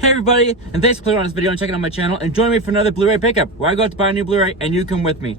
Hey everybody, and thanks for clicking on this video and checking out my channel, and join me for another Blu-ray pickup where I go out to buy a new Blu-ray and you come with me.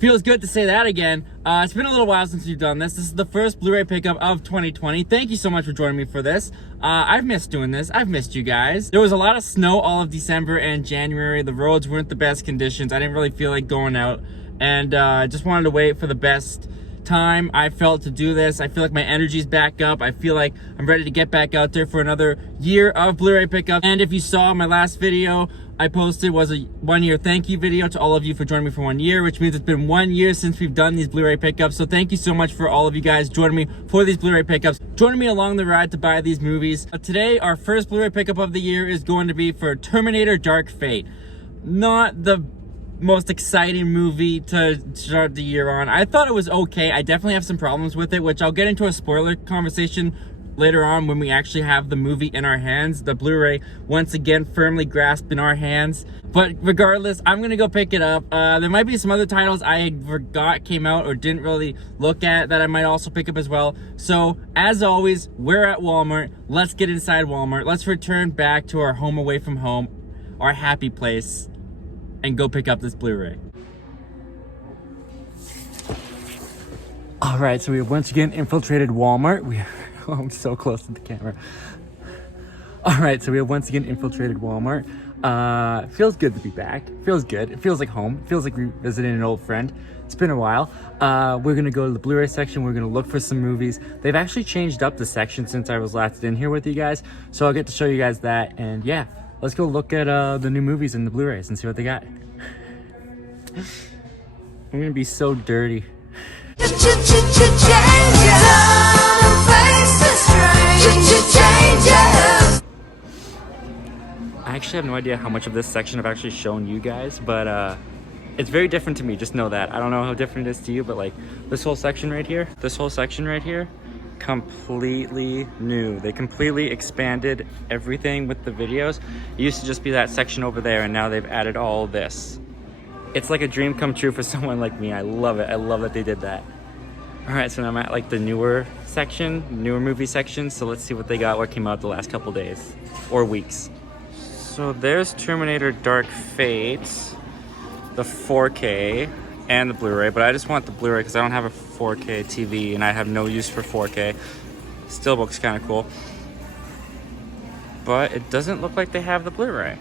Feels good to say that again. It's been a little while since we've done this. This is the first Blu-ray pickup of 2020. Thank you so much for joining me for this. I've missed doing this. I've missed you guys. There was a lot of snow all of December and January. The roads weren't the best conditions. I didn't really feel like going out, and I just wanted to wait for the best time I felt to do this. I feel like my energy's back up. I feel like I'm ready to get back out there for another year of Blu-ray pickup. And if you saw my last video I posted was a 1-year thank you video to all of you for joining me for 1 year, which means it's been 1 year since we've done these Blu-ray pickups. So thank you so much for all of you guys joining me for these Blu-ray pickups, joining me along the ride to buy these movies. Today, our first Blu-ray pickup of the year is going to be for Terminator Dark Fate. Not the most exciting movie to start the year on. I thought it was okay. I definitely have some problems with it, which I'll get into a spoiler conversation later on when we actually have the movie in our hands, the Blu-ray once again firmly grasped in our hands. But regardless, I'm gonna go pick it up. There might be some other titles I forgot came out or didn't really look at that I might also pick up as well. So as always, we're at Walmart. Let's get inside Walmart. Let's return back to our home away from home, our happy place, and go pick up this Blu-ray. All right, so we have once again infiltrated Walmart. I'm so close to the camera. All right, so we have once again infiltrated Walmart. Feels good to be back. Feels good. It feels like home. It feels like revisiting an old friend. It's been a while. We're gonna go to the Blu-ray section. We're gonna look for some movies. They've actually changed up the section since I was last in here with you guys, so I'll get to show you guys that. And yeah, let's go look at the new movies and the Blu-rays and see what they got. I'm gonna be so dirty. I actually have no idea how much of this section I've actually shown you guys, but it's very different to me, just know that. I don't know how different it is to you, but like this whole section right here, completely new. They completely expanded everything with the videos. It used to just be that section over there, and now they've added all this. It's like a dream come true for someone like me. I love it. I love that they did that. All right, so now I'm at like the newer movie section. So let's see what they got, what came out the last couple days or weeks. So there's Terminator Dark Fate, the 4K and the Blu-ray, but I just want the Blu-ray because I don't have a 4K TV and I have no use for 4K. Steelbook's kind of cool, but it doesn't look like they have the Blu-ray.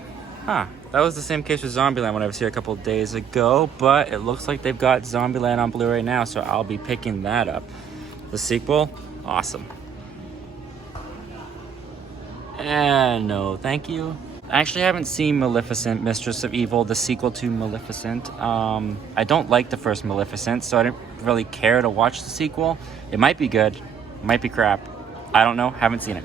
That was the same case with Zombieland when I was here a couple of days ago, but it looks like they've got Zombieland on Blu-ray now, so I'll be picking that up. The sequel, awesome. And no, thank you. I actually haven't seen Maleficent, Mistress of Evil, the sequel to Maleficent. I don't like the first Maleficent, so I didn't really care to watch the sequel. It might be good, it might be crap. I don't know, haven't seen it.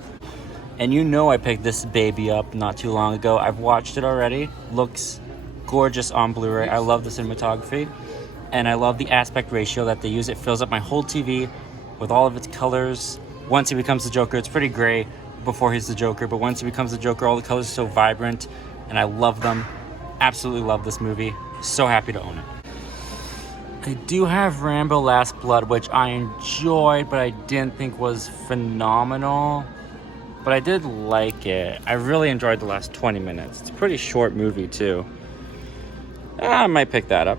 And you know I picked this baby up not too long ago. I've watched it already. Looks gorgeous on Blu-ray. I love the cinematography, and I love the aspect ratio that they use. It fills up my whole TV with all of its colors. Once he becomes the Joker, it's pretty gray before he's the Joker, but once he becomes the Joker, all the colors are so vibrant, and I love them. Absolutely love this movie. So happy to own it. I do have Rambo Last Blood, which I enjoyed, but I didn't think was phenomenal. But I did like it. I really enjoyed the last 20 minutes. It's a pretty short movie too. I might pick that up.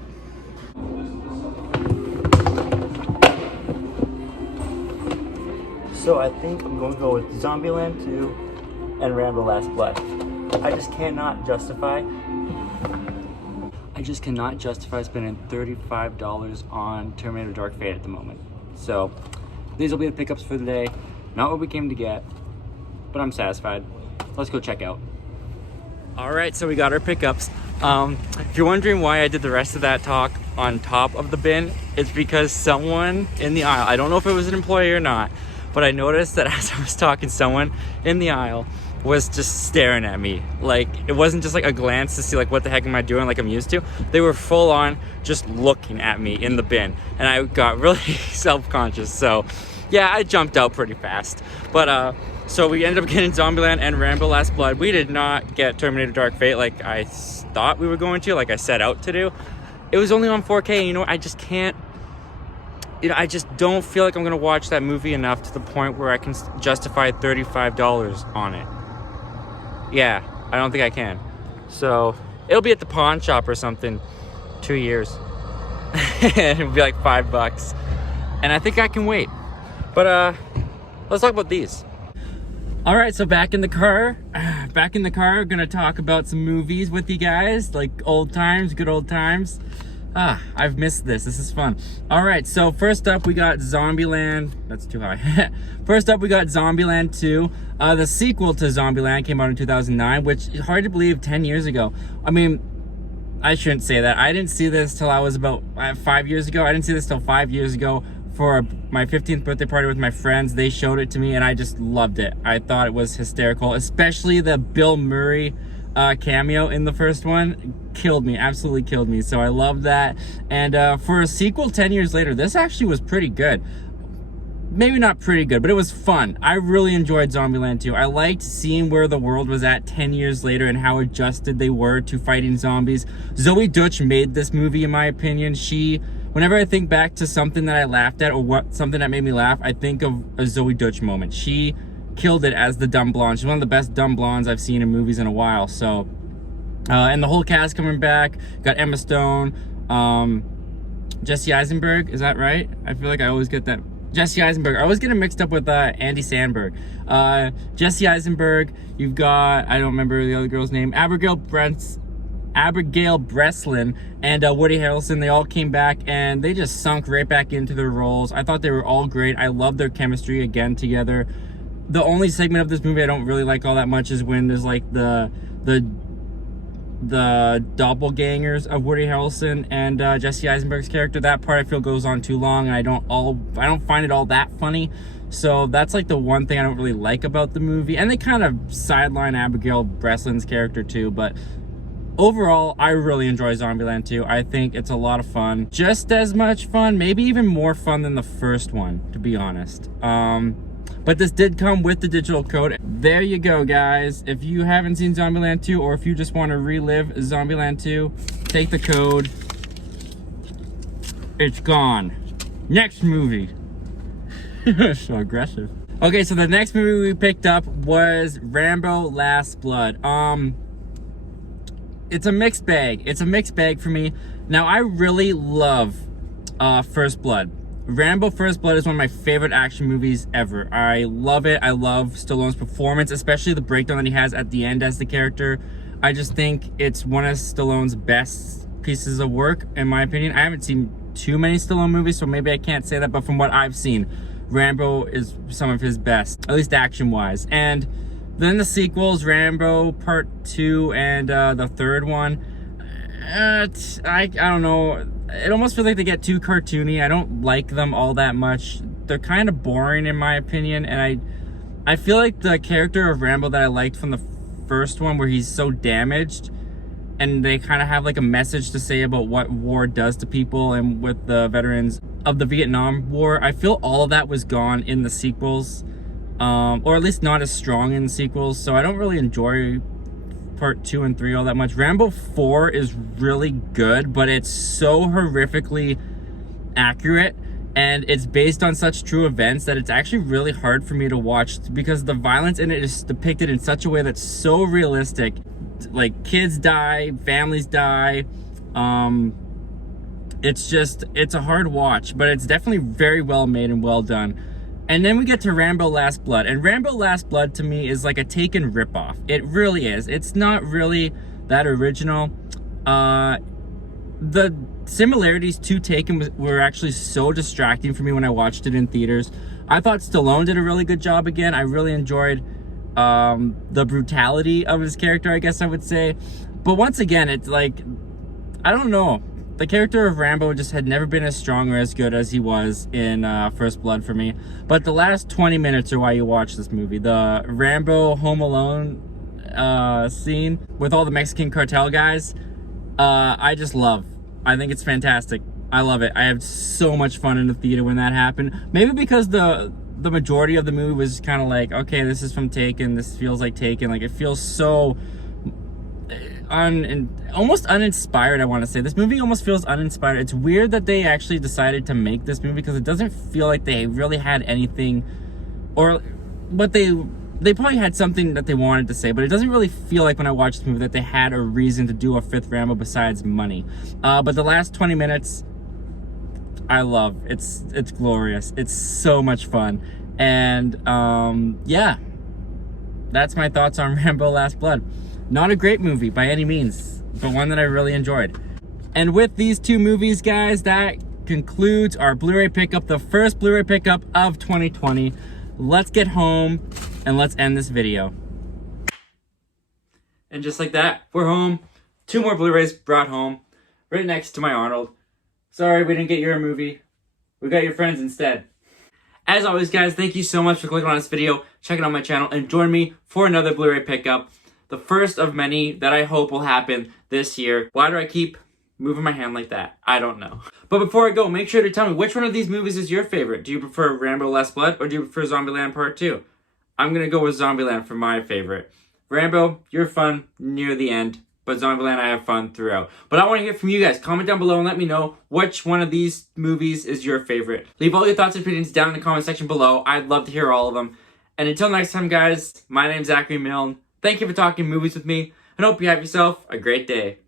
So I think I'm going to go with Zombieland 2 and Rambo Last Blood. I just cannot justify spending $35 on Terminator Dark Fate at the moment. So these will be the pickups for the day. Not what we came to get, but I'm satisfied. Let's go check out. All right, so we got our pickups. If you're wondering why I did the rest of that talk on top of the bin, it's because someone in the aisle, I don't know if it was an employee or not, but I noticed that as I was talking, someone in the aisle was just staring at me. Like, it wasn't just like a glance to see like, what the heck am I doing like I'm used to? They were full on just looking at me in the bin, and I got really self-conscious. So yeah, I jumped out pretty fast. But so we ended up getting Zombieland and Rambo Last Blood. We did not get Terminator Dark Fate like I thought we were going to, like I set out to do. It was only on 4K, and you know, I just can't, you know, I just don't feel like I'm gonna watch that movie enough to the point where I can justify $35 on it. Yeah, I don't think I can. So it'll be at the pawn shop or something. 2 years. And it'll be like $5. And I think I can wait. But let's talk about these. All right, so back in the car, gonna talk about some movies with you guys, like old times, good old times. I've missed this. This is fun. All right, so first up we got Zombieland. That's too high. First up we got Zombieland 2. The sequel to Zombieland came out in 2009, which is hard to believe 10 years ago. I mean, I shouldn't say that. I didn't see this till I was about 5 years ago. I didn't see this till 5 years ago for my 15th birthday party with my friends. They showed it to me and I just loved it. I thought it was hysterical, especially the Bill Murray cameo in the first one. Killed me, absolutely killed me. So I loved that. And for a sequel 10 years later, this actually was pretty good. Maybe not pretty good, but it was fun. I really enjoyed Zombieland 2. I liked seeing where the world was at 10 years later and how adjusted they were to fighting zombies. Zoe Deutch made this movie, in my opinion. Whenever I think back to something that I laughed at or something that made me laugh, I think of a Zoe Deutch moment. She killed it as the dumb blonde. She's one of the best dumb blondes I've seen in movies in a while. So, and the whole cast coming back. Got Emma Stone, Jesse Eisenberg. Is that right? I feel like I always get that. Jesse Eisenberg. I always get it mixed up with Andy Samberg. Jesse Eisenberg. You've got, I don't remember the other girl's name, Abigail Breslin, and Woody Harrelson. They all came back and they just sunk right back into their roles. I thought they were all great. I love their chemistry again together. The only segment of this movie I don't really like all that much is when there's like the doppelgangers of Woody Harrelson and Jesse Eisenberg's character. That part I feel goes on too long, and I don't find it all that funny. So that's like the one thing I don't really like about the movie. And they kind of sideline Abigail Breslin's character too, but overall, I really enjoy Zombieland 2. I think it's a lot of fun. Just as much fun, maybe even more fun than the first one, to be honest. But this did come with the digital code. There you go, guys. If you haven't seen Zombieland 2, or if you just want to relive Zombieland 2, take the code. It's gone. Next movie. So aggressive. Okay, so the next movie we picked up was Rambo Last Blood. It's a mixed bag. It's a mixed bag for me. Now, I really love First Blood. Rambo First Blood is one of my favorite action movies ever. I love it. I love Stallone's performance, especially the breakdown that he has at the end as the character. I just think it's one of Stallone's best pieces of work, in my opinion. I haven't seen too many Stallone movies, so maybe I can't say that, but from what I've seen, Rambo is some of his best, at least action-wise. And then the sequels, Rambo Part 2 and the third one, I don't know. It almost feels like they get too cartoony. I don't like them all that much. They're kind of boring in my opinion, and I feel like the character of Rambo that I liked from the first one, where he's so damaged and they kind of have like a message to say about what war does to people, and with the veterans of the Vietnam War, I feel all of that was gone in the sequels, or at least not as strong in the sequels. So I don't really enjoy Part 2 and 3 all that much. Rambo 4 is really good, but it's so horrifically accurate, and it's based on such true events that it's actually really hard for me to watch, because the violence in it is depicted in such a way that's so realistic. Like, kids die, families die. It's a hard watch, but it's definitely very well made and well done. And then we get to Rambo Last Blood. And Rambo Last Blood to me is like a Taken ripoff. It really is. It's not really that original. The similarities to Taken were actually so distracting for me when I watched it in theaters. I thought Stallone did a really good job again. I really enjoyed the brutality of his character, I guess I would say. But once again, it's like, I don't know. The character of Rambo just had never been as strong or as good as he was in First Blood for me. But the last 20 minutes are why you watch this movie. The Rambo Home Alone scene with all the Mexican cartel guys, I just love. I think it's fantastic. I love it. I had so much fun in the theater when that happened. Maybe because the majority of the movie was kind of like, okay, this is from Taken. This feels like Taken. Like, it feels so almost uninspired, I want to say. This movie almost feels uninspired. It's weird that they actually decided to make this movie, because it doesn't feel like they really had anything, or what they they probably had something that they wanted to say, but it doesn't really feel like when I watch this movie that they had a reason to do a fifth Rambo besides money. But the last 20 minutes, I love. It's glorious. It's so much fun. And yeah, that's my thoughts on Rambo Last Blood. Not a great movie by any means, but one that I really enjoyed. And with these two movies, guys, that concludes our Blu-ray pickup, the first Blu-ray pickup of 2020. Let's get home and let's end this video. And just like that, we're home. 2 more Blu-rays brought home, right next to my Arnold. Sorry we didn't get your movie. We got your friends instead. As always, guys, thank you so much for clicking on this video, checking out my channel, and join me for another Blu-ray pickup. The first of many that I hope will happen this year. Why do I keep moving my hand like that? I don't know. But before I go, make sure to tell me which one of these movies is your favorite. Do you prefer Rambo Last Blood or do you prefer Zombieland Part 2? I'm going to go with Zombieland for my favorite. Rambo, you're fun near the end, but Zombieland, I have fun throughout. But I want to hear from you guys. Comment down below and let me know which one of these movies is your favorite. Leave all your thoughts and opinions down in the comment section below. I'd love to hear all of them. And until next time, guys, my name's Zachary Milne. Thank you for talking movies with me, and hope you have yourself a great day.